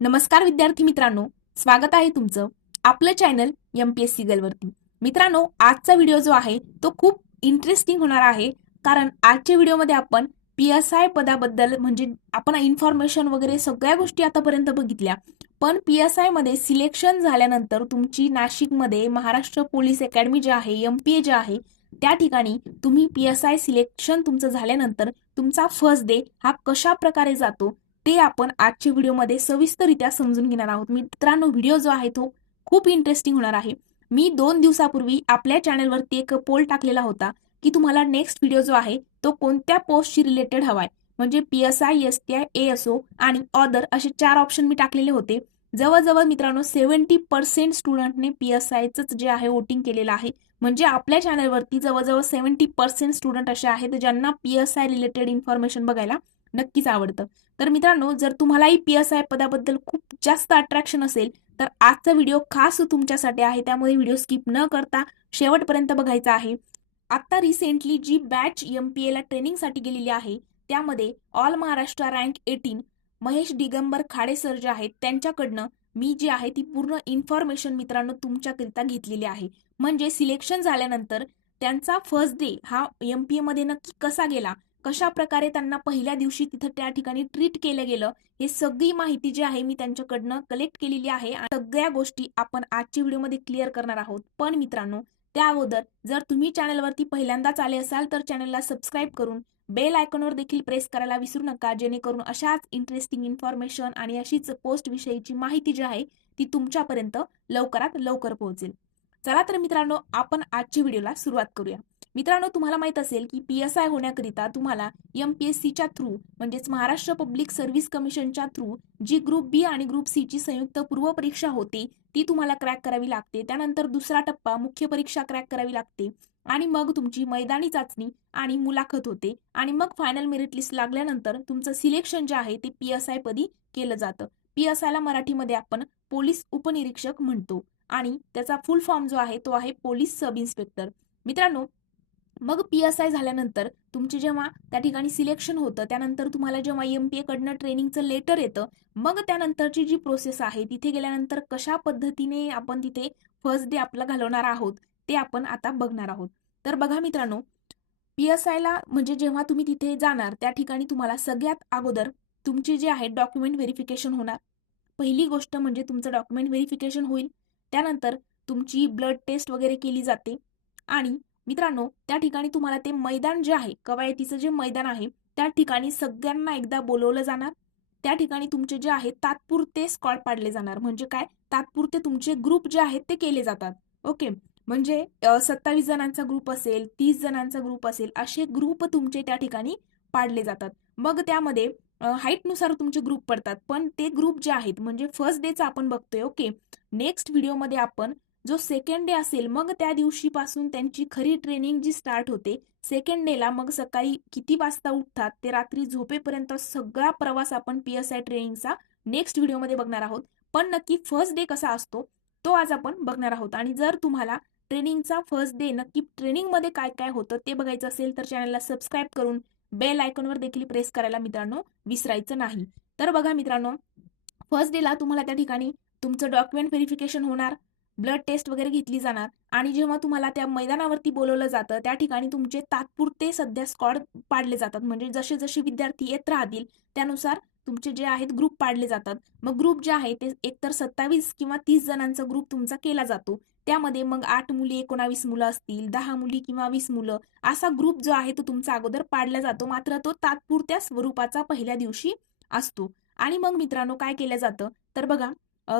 नमस्कार विद्यार्थी मित्रांनो, स्वागत आहे तुमचं आपलं चॅनल MPSC गर्लवरती. मित्रांनो, आजचा व्हिडिओ जो आहे तो खूप इंटरेस्टिंग होणार आहे, कारण आजच्या व्हिडिओमध्ये आपण PSI पदाबद्दल म्हणजे आपण इन्फॉर्मेशन वगैरे सगळ्या गोष्टी आतापर्यंत बघितल्या. पण PSI मध्ये सिलेक्शन झाल्यानंतर तुमची नाशिकमध्ये महाराष्ट्र पोलीस अकॅडमी जे आहे, MPA जे आहे, त्या ठिकाणी तुम्ही PSI सिलेक्शन तुमचं झाल्यानंतर तुमचा फर्स्ट डे हा कशा प्रकारे जातो ते आपण आजच्या व्हिडिओमध्ये सविस्तररित्या समजून घेणार आहोत. मित्रांनो, व्हिडिओ जो आहे तो खूप इंटरेस्टिंग होणार आहे. मी 2 दिवसापूर्वी आपल्या चॅनलवरती एक पोल टाकलेला होता की तुम्हाला नेक्स्ट व्हिडिओ जो आहे तो कोणत्या पोस्टशी रिलेटेड हवाय. म्हणजे PSI, STI, ASO आणि अदर असे 4 ऑप्शन मी टाकलेले होते. जवळजवळ मित्रांनो 70% स्टुडंटने PSIच जे आहे वोटिंग केलेलं आहे. म्हणजे आपल्या चॅनलवरती जवळजवळ 70% स्टुडंट असे आहेत ज्यांना PSI रिलेटेड इन्फॉर्मेशन बघायला नक्कीच आवडतं. तर मित्रांनो, जर तुम्हालाही PSI पदाबद्दल खूप जास्त अट्रॅक्शन असेल तर आजचा व्हिडिओ खास तुमच्यासाठी आहे. त्यामुळे व्हिडिओ स्किप न करता शेवटपर्यंत बघायचा आहे. आता रिसेंटली जी बॅच MPA ला ट्रेनिंगसाठी गेलेली आहे त्यामध्ये all Maharashtra rank 18 Mahesh Digambar Khade sir जे आहेत त्यांच्याकडनं मी जी आहे ती पूर्ण इन्फॉर्मेशन मित्रांनो तुमच्याकरिता घेतलेली आहे. म्हणजे सिलेक्शन झाल्यानंतर त्यांचा फर्स्ट डे हा MPA मध्ये नक्की कसा गेला, कशा प्रकारे त्यांना पहिल्या दिवशी तिथं त्या ठिकाणी ट्रीट केलं गेलं, हे सगळी माहिती जी आहे मी त्यांच्याकडनं कलेक्ट केलेली आहे. आणि सगळ्या गोष्टी आपण आजच्या व्हिडिओमध्ये क्लिअर करणार आहोत. पण मित्रांनो, त्या अगोदर जर तुम्ही चॅनलवरती पहिल्यांदाच आले असाल तर चॅनलला सबस्क्राईब करून बेल आयकॉनवर देखील प्रेस करायला विसरू नका, जेणेकरून अशाच इंटरेस्टिंग इन्फॉर्मेशन आणि अशीच पोस्ट विषयीची माहिती जी आहे ती तुमच्यापर्यंत लवकरात लवकर पोहोचेल. चला तर मित्रांनो, आपण आजच्या व्हिडिओला सुरुवात करूया. मित्रांनो, तुम्हाला माहित असेल की PSI होण्याकरिता तुम्हाला MPSCच्या थ्रू म्हणजेच महाराष्ट्र पब्लिक सर्व्हिस कमिशनच्या थ्रू जी ग्रुप बी आणि ग्रुप सी ची संयुक्त पूर्व परीक्षा होती ती तुम्हाला क्रॅक करावी लागते. त्यानंतर दुसरा टप्पा मुख्य परीक्षा क्रॅक करावी लागते आणि मग तुमची मैदानी चाचणी आणि मुलाखत होते आणि मग फायनल मेरिट लिस्ट लागल्यानंतर तुमचं सिलेक्शन जे आहे ते PSI पदी केलं जातं. PSI ला मराठीमध्ये आपण पोलीस उपनिरीक्षक म्हणतो आणि त्याचा फुल फॉर्म जो आहे तो आहे पोलीस सब इन्स्पेक्टर. मित्रांनो, मग PSI झाल्यानंतर तुमचे जेव्हा त्या ठिकाणी सिलेक्शन होतं त्यानंतर तुम्हाला जेव्हा MPA कडनं ट्रेनिंगचं लेटर येतं, मग त्यानंतरची जी प्रोसेस आहे तिथे गेल्यानंतर कशा पद्धतीने आपण तिथे फर्स्ट डे आपला घालवणार आहोत ते आपण आता बघणार आहोत. तर बघा मित्रांनो, PSI ला म्हणजे जेव्हा तुम्ही तिथे जाणार त्या ठिकाणी तुम्हाला सगळ्यात अगोदर तुमचे जे आहे डॉक्युमेंट व्हेरिफिकेशन होणार. पहिली गोष्ट म्हणजे तुमचं डॉक्युमेंट व्हेरिफिकेशन होईल. त्यानंतर तुमची ब्लड टेस्ट वगैरे केली जाते आणि मित्रांनो, त्या ठिकाणी तुम्हाला ते मैदान जे आहे, कवायतीचं जे मैदान आहे त्या ठिकाणी सगळ्यांना एकदा बोलवलं जाणार. त्या ठिकाणी तुमचे जे आहे तात्पुरते स्क्वॉड पाडले जाणार. म्हणजे काय, तात्पुरते तुमचे ग्रुप जे आहेत ते केले जातात. ओके. म्हणजे 27 जणांचा ग्रुप असेल, 30 जणांचा ग्रुप असेल, असे ग्रुप तुमचे त्या ठिकाणी पाडले जातात. मग त्यामध्ये हाईटनुसार तुमचे ग्रुप पडतात. पण ते ग्रुप जे आहेत म्हणजे फर्स्ट डेचा आपण बघतोय. ओके. नेक्स्ट व्हिडिओमध्ये आपण जो सेकंड डे असेल मग त्या दिवशीपासून त्यांची खरी ट्रेनिंग जी स्टार्ट होते. सेकंड डेला मग सकाळी किती वाजता उठतात ते रात्री झोपेपर्यंत सगळा प्रवास आपण PSI ट्रेनिंगचा नेक्स्ट व्हिडिओमध्ये बघणार आहोत. पण नक्की फर्स्ट डे कसा असतो तो आज आपण बघणार आहोत. आणि जर तुम्हाला ट्रेनिंगचा फर्स्ट डे नक्की ट्रेनिंगमध्ये काय काय होतं ते बघायचं असेल तर चॅनलला सबस्क्राईब करून बेल आयकॉनवर देखील प्रेस करायला मित्रांनो विसरायचं नाही. तर बघा मित्रांनो, फर्स्ट डेला तुम्हाला त्या ठिकाणी तुमचं डॉक्युमेंट व्हेरिफिकेशन होणार, ब्लड टेस्ट वगैरे घेतली जाणार आणि जेव्हा तुम्हाला त्या मैदानावरती बोलवलं जातं त्या ठिकाणी तुमचे तात्पुरते सध्या स्क्वॉड पाडले जातात. म्हणजे जसे जसे विद्यार्थी येत राहतील त्यानुसार तुमचे जे आहेत ग्रुप पाडले जातात. मग ग्रुप जे आहे ते एकतर 27 किंवा 30 जणांचा ग्रुप तुमचा केला जातो. त्यामध्ये मग 8 मुली 19 मुलं असतील, 10 मुली किंवा 20 मुलं असा ग्रुप जो आहे तो तुमचा अगोदर पाडला जातो. मात्र तो तात्पुरत्या स्वरूपाचा पहिल्या दिवशी असतो. आणि मग मित्रांनो काय केलं जातं तर बघा,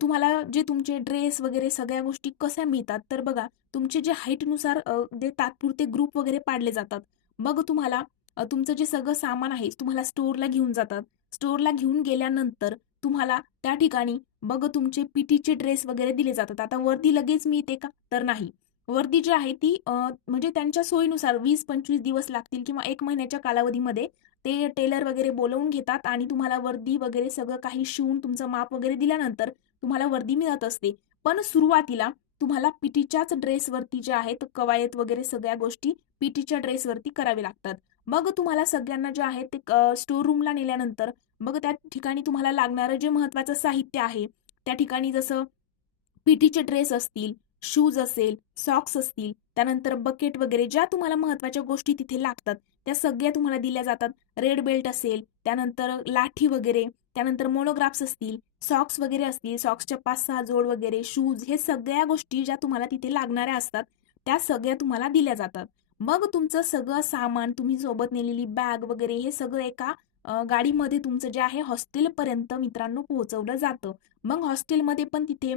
तुम्हाला जे तुमचे ड्रेस वगैरे सगळ्या गोष्टी कशा मिळतात तर बघा, तुमचे जे हाईटनुसार जे तात्पुरते ग्रुप वगैरे पाडले जातात. मग तुम्हाला तुमचं जे सगळं सामान आहे तुम्हाला स्टोअरला घेऊन जातात. स्टोअरला घेऊन गेल्यानंतर तुम्हाला त्या ठिकाणी मग तुमचे PTचे ड्रेस वगैरे दिले जातात. आता वर्दी लगेच मिळते का तर नाही. वर्दी जी आहे ती म्हणजे त्यांच्या सोयीनुसार 20-25 दिवस लागतील किंवा 1 महिन्याच्या कालावधीमध्ये ते टेलर वगैरे बोलवून घेतात आणि तुम्हाला वर्दी वगैरे सगळं काही शिवून तुमचं माप वगैरे दिल्यानंतर तुम्हाला वर्दी मिळत असते. पण सुरुवातीला तुम्हाला PTच्याच ड्रेसवरती जे आहेत कवायत वगैरे सगळ्या गोष्टी PTच्या ड्रेसवरती करावे लागतात. मग तुम्हाला सगळ्यांना जे आहे ते स्टोर रूमला नेल्यानंतर मग त्या ठिकाणी तुम्हाला लागणारं जे महत्वाचं साहित्य आहे, त्या ठिकाणी जसं पीटीचे ड्रेस असतील, शूज असेल, सॉक्स असतील, त्यानंतर बकेट वगैरे ज्या तुम्हाला महत्वाच्या गोष्टी तिथे लागतात त्या सगळ्या तुम्हाला दिल्या जातात. रेड बेल्ट असेल, त्यानंतर लाठी वगैरे, त्यानंतर मोनोग्राफ्स असतील, सॉक्स वगैरे असतील, सॉक्सच्या 5-6 जोड वगैरे, शूज, हे सगळ्या गोष्टी ज्या तुम्हाला तिथे लागणाऱ्या असतात त्या सगळ्या तुम्हाला दिल्या जातात. मग तुमचं सगळं सामान, तुम्ही सोबत नेलेली बॅग वगैरे हे सगळं एका गाडीमध्ये तुमचं जे आहे हॉस्टेलपर्यंत मित्रांनो पोहोचवलं जातं. मग हॉस्टेलमध्ये पण तिथे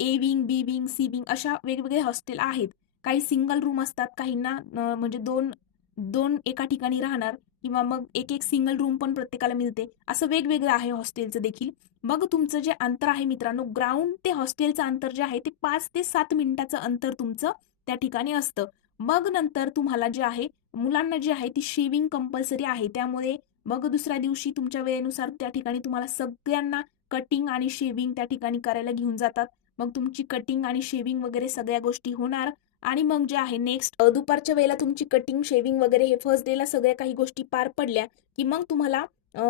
A wing, B wing, C wing अशा वेगवेगळे हॉस्टेल आहेत. काही सिंगल रूम असतात, काहींना म्हणजे दोन दोन एका ठिकाणी राहणार किंवा मग एक एक सिंगल रूम पण प्रत्येकाला मिळते. असं वेगवेगळं आहे हॉस्टेलचं देखील. मग तुमचं जे अंतर आहे मित्रांनो, ग्राउंड ते हॉस्टेलचं अंतर जे आहे ते 5 ते 7 मिनिटाचं अंतर तुमचं त्या ठिकाणी असतं. मग नंतर तुम्हाला जे आहे, मुलांना जे आहे ती शेविंग कंपल्सरी आहे. त्यामुळे मग दुसऱ्या दिवशी तुमच्या वेळेनुसार त्या ठिकाणी तुम्हाला सगळ्यांना कटिंग आणि शेविंग त्या ठिकाणी करायला घेऊन जातात. मग तुमची कटिंग आणि शेविंग वगैरे सगळ्या गोष्टी होणार. आणि मग जे आहे नेक्स्ट दुपारच्या वेळेला तुमची कटिंग शेविंग वगैरे हे फर्स्ट डेला सगळ्या काही गोष्टी पार पडल्या की मग तुम्हाला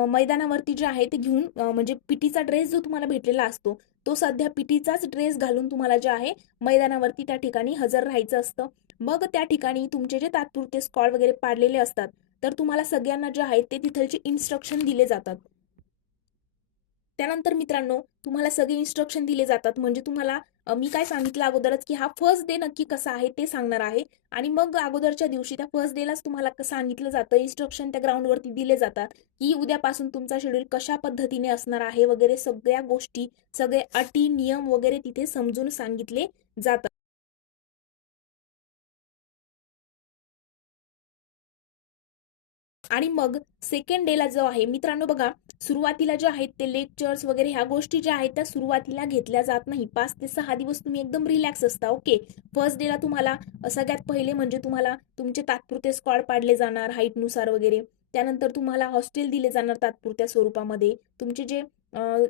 मैदानावरती जे आहे ते घेऊन म्हणजे पीटीचा ड्रेस जो तुम्हाला भेटलेला असतो तो सध्या पीटीचाच ड्रेस घालून तुम्हाला जे आहे मैदानावरती त्या ठिकाणी हजर राहायचं असतं. मग त्या ठिकाणी तुमचे जे तात्पुरते स्क्वॉड वगैरे पाडलेले असतात तर तुम्हाला सगळ्यांना जे आहे ते तिथलचे इन्स्ट्रक्शन दिले जातात. त्यानंतर मित्रांनो तुम्हाला सगळे इन्स्ट्रक्शन दिले जातात. म्हणजे तुम्हाला मी काय सांगितलं अगोदरच की हा फर्स्ट डे नक्की कसा आहे ते सांगणार आहे. आणि मग अगोदरच्या दिवशी त्या फर्स्ट डेलाच तुम्हाला सांगितलं जातं, इन्स्ट्रक्शन त्या ग्राउंडवरती दिले जातात की उद्यापासून तुमचा शेड्यूल कशा पद्धतीने असणार आहे वगैरे सगळ्या गोष्टी, सगळे अटी नियम वगैरे तिथे समजून सांगितले जातात. आणि मग सेकंड डेला जो आहे मित्रांनो बघा, सुरुवातीला जे आहेत ते लेक्चर्स वगैरे ह्या गोष्टी ज्या आहेत त्या सुरुवातीला घेतल्या जात नाही. 5 ते 6 दिवस तुम्ही एकदम रिलॅक्स असता. ओके, फर्स्ट डेला तुम्हाला सगळ्यात पहिले म्हणजे तुम्हाला तुमचे तात्पुरते स्क्वॉड पाडले जाणार हाईटनुसार वगैरे. त्यानंतर तुम्हाला हॉस्टेल दिले जाणार तात्पुरत्या स्वरूपामध्ये. तुमचे जे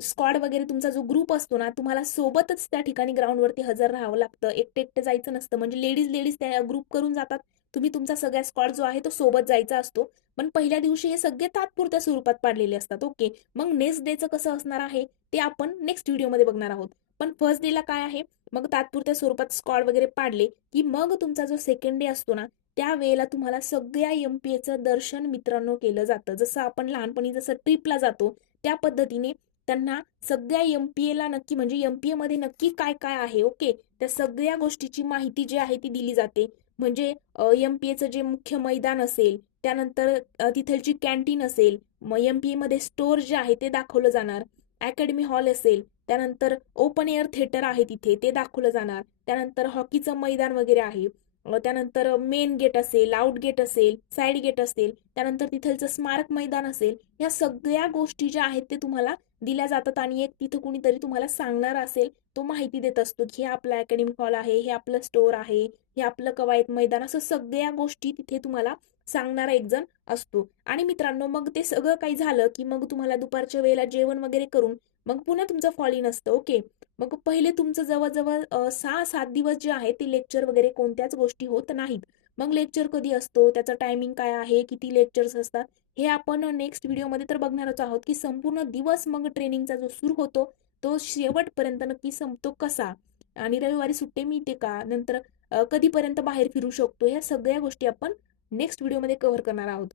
स्क्वॉड वगैरे तुमचा जो ग्रुप असतो ना, तुम्हाला सोबतच त्या ठिकाणी ग्राउंडवरती हजर राहावं लागतं. एकटे एकटे जायचं नसतं. म्हणजे लेडीज लेडीज त्या ग्रुप करून जातात. तुम्ही तुमचा सगळ्या स्क्वॉड जो आहे तो सोबत जायचा असतो. पण पहिल्या दिवशी हे सगळे तात्पुरत्या स्वरूपात पाडलेले असतात. ओके, मग नेक्स्ट डेचं कसं असणार आहे ते आपण नेक्स्ट व्हिडिओमध्ये बघणार आहोत. पण फर्स्ट डेला काय आहे, मग तात्पुरत्या स्वरूपात स्क्वॉड वगैरे पाडले की मग तुमचा जो सेकंड डे असतो ना त्या वेळेला तुम्हाला सगळ्या एमपीएचं दर्शन मित्रांनो केलं जातं. जसं आपण लहानपणी जसं ट्रिपला जातो त्या पद्धतीने त्यांना सगळ्या एमपीएला नक्की म्हणजे एमपीए मध्ये नक्की काय काय आहे, ओके, त्या सगळ्या गोष्टीची माहिती जी आहे ती दिली जाते. म्हणजे एमपीएचं जे मुख्य मैदान असेल, त्यानंतर तिथलची कॅन्टीन असेल, मग एमपीए मध्ये स्टोअर जे आहे ते दाखवलं जाणार. अकॅडमी हॉल असेल, त्यानंतर ओपन एअर थिएटर आहे तिथे ते दाखवलं जाणार. त्यानंतर हॉकीचं मैदान वगैरे आहे. त्यानंतर मेन गेट असेल, आउट गेट असेल, साईड गेट असेल, त्यानंतर तिथलचं स्मारक मैदान असेल. या सगळ्या गोष्टी ज्या आहेत ते तुम्हाला दिल्या जातात. आणि एक तिथं कुणीतरी तुम्हाला सांगणार असेल, तो माहिती देत असतो की हे आपलं अकॅडमी हॉल आहे, हे आपलं स्टोअर आहे, हे आपलं कवायत मैदान, असं सगळ्या गोष्टी तिथे तुम्हाला सांगणारा एक जण असतो. आणि मित्रांनो मग ते सगळं काही झालं की मग तुम्हाला दुपारच्या वेळेला जेवण वगैरे करून मग पुन्हा तुमचं फॉल इन असतं. ओके, मग पहिले तुमचं जवळजवळ 6-7 दिवस जे आहे ते लेक्चर वगैरे कोणत्याच गोष्टी होत नाहीत. मग लेक्चर कधी असतो, त्याचा टायमिंग काय आहे, किती लेक्चर्स असतात, हे आपण नेक्स्ट व्हिडिओमध्ये तर बघणारच आहोत की संपूर्ण दिवस मग ट्रेनिंगचा जो सुरू होतो तो शेवटपर्यंत नक्की संपतो कसा, आणि रविवारी सुट्टी मिळते का, नंतर कधीपर्यंत बाहेर फिरू शकतो, ह्या सगळ्या गोष्टी आपण नेक्स्ट व्हिडिओमध्ये कव्हर करणार आहोत.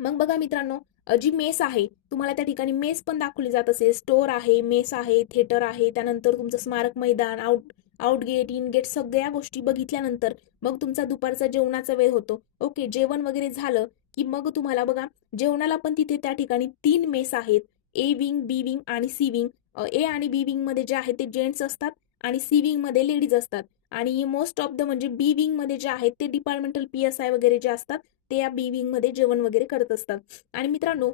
मग बघा मित्रांनो, जी मेस आहे तुम्हाला त्या ठिकाणी मेस पण दाखवली जात असेल. स्टोअर आहे, मेस आहे, थिएटर आहे, त्यानंतर तुमचं स्मारक मैदान, आउट गेट, इन गेट, सगळ्या गोष्टी बघितल्यानंतर मग तुमचा दुपारचा जेवणाचा वेळ होतो. ओके, जेवण वगैरे झालं की मग तुम्हाला बघा जेवणाला पण तिथे त्या ठिकाणी 3 मेस आहेत. ए विंग, बी विंग आणि सी विंग. ए आणि बी विंग मध्ये जे आहे ते जेंट्स असतात आणि सी विंग मध्ये लेडीज असतात. आणि मोस्ट ऑफ द म्हणजे बी विंग मध्ये जे आहेत ते डिपार्टमेंटल PSI वगैरे जे असतात ते या बी विंग मध्ये जेवण वगैरे करत असतात. आणि मित्रांनो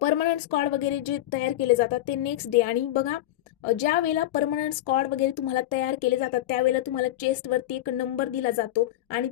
परमनंट स्क्वॉड वगैरे जे तयार केले जातात ते नेक्स्ट डे. आणि बघा ज्या वेळेला परमनंट स्क्वॉड वगैरे तुम्हाला तयार केले जातात त्यावेळेला तुम्हाला चेस्ट वरती एक नंबर दिला जातो. आणि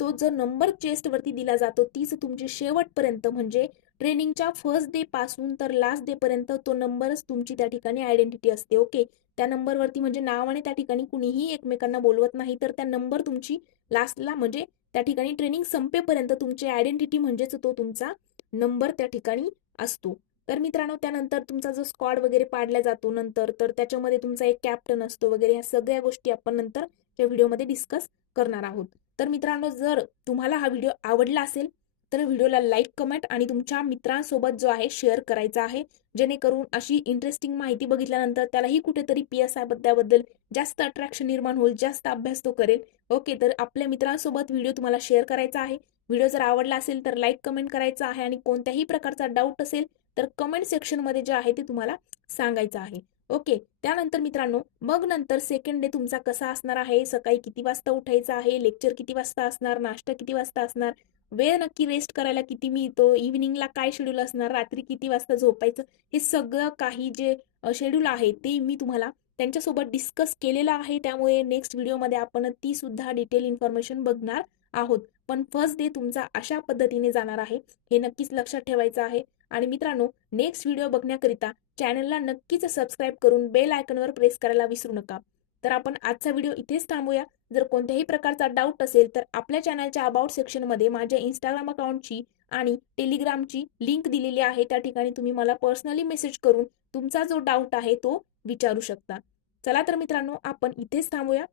तो जो नंबर चेस्ट वरती दिला जातो तीच तुमची शेवटपर्यंत म्हणजे ट्रेनिंगच्या फर्स्ट डे पासून तर लास्ट डे पर्यंत तो नंबरच तुमची त्या ठिकाणी आयडेंटिटी असते. ओके, त्या नंबरवरती म्हणजे नावाने त्या ठिकाणी कुणीही एकमेकांना बोलवत नाही, तर त्या नंबर तुमची लास्टला म्हणजे त्या ठिकाणी ट्रेनिंग संपेपर्यंत तुमची आयडेंटिटी म्हणजेच तो तुमचा नंबर त्या ठिकाणी असतो. तर मित्रांनो, त्यानंतर तुमचा जो स्क्वॉड वगैरे पाडला जातो नंतर, तर त्याच्यामध्ये तुमचा एक कॅप्टन असतो वगैरे, ह्या सगळ्या गोष्टी आपण नंतर या व्हिडिओमध्ये डिस्कस करणार आहोत. तर मित्रांनो, जर तुम्हाला हा व्हिडिओ आवडला असेल तर व्हिडिओला लाईक, कमेंट आणि तुमच्या मित्रांसोबत जो आहे शेअर करायचा आहे, जेणेकरून अशी इंटरेस्टिंग माहिती बघितल्यानंतर त्यालाही कुठेतरी PSI बद्दल जास्त अट्रॅक्शन निर्माण होईल, जास्त अभ्यास तो करेल. ओके, तर आपल्या मित्रांसोबत व्हिडिओ तुम्हाला शेअर करायचा आहे. व्हिडिओ जर आवडला असेल तर लाईक, कमेंट करायचा आहे आणि कोणत्याही प्रकारचा डाऊट असेल तर कमेंट सेक्शनमध्ये जे आहे ते तुम्हाला सांगायचं आहे. ओके, त्यानंतर मित्रांनो, मग नंतर सेकंड डे तुमचा कसा असणार आहे, सकाळी किती वाजता उठायचं आहे, लेक्चर किती वाजता असणार, नाश्ता किती वाजता असणार, वेळ नक्की रेस्ट करायला किती मिळतो, इव्हिनिंगला काय शेड्यूल असणार, रात्री किती वाजता झोपायचं, हे सगळं काही जे शेड्यूल आहे ते मी तुम्हाला त्यांच्यासोबत डिस्कस केलेलं आहे. त्यामुळे नेक्स्ट व्हिडिओमध्ये आपण ती सुद्धा डिटेल इन्फॉर्मेशन बघणार आहोत. पण फर्स्ट डे तुमचा अशा पद्धतीने जाणार आहे, हे नक्कीच लक्षात ठेवायचं आहे. आणि मित्रांनो, नेक्स्ट व्हिडिओ बघण्याकरिता चॅनलला नक्कीच सबस्क्राईब करून बेल आयकॉनवर प्रेस करायला विसरू नका. तर आपण आजचा व्हिडिओ इथेच थांबूया. जर कोणत्याही प्रकारचा डाऊट असेल तर आपल्या चॅनलच्या अबाउट सेक्शनमध्ये माझ्या इंस्टाग्राम अकाउंटची आणि टेलिग्रामची लिंक दिलेली आहे. त्या ठिकाणी तुम्ही मला पर्सनली मेसेज करून तुमचा जो डाऊट आहे तो विचारू शकता. चला तर मित्रांनो, आपण इथेच थांबूया.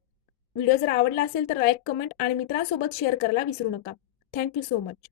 व्हिडिओ जर आवडला असेल तर लाईक, कमेंट आणि मित्रांसोबत शेअर करायला विसरू नका. Thank you so much.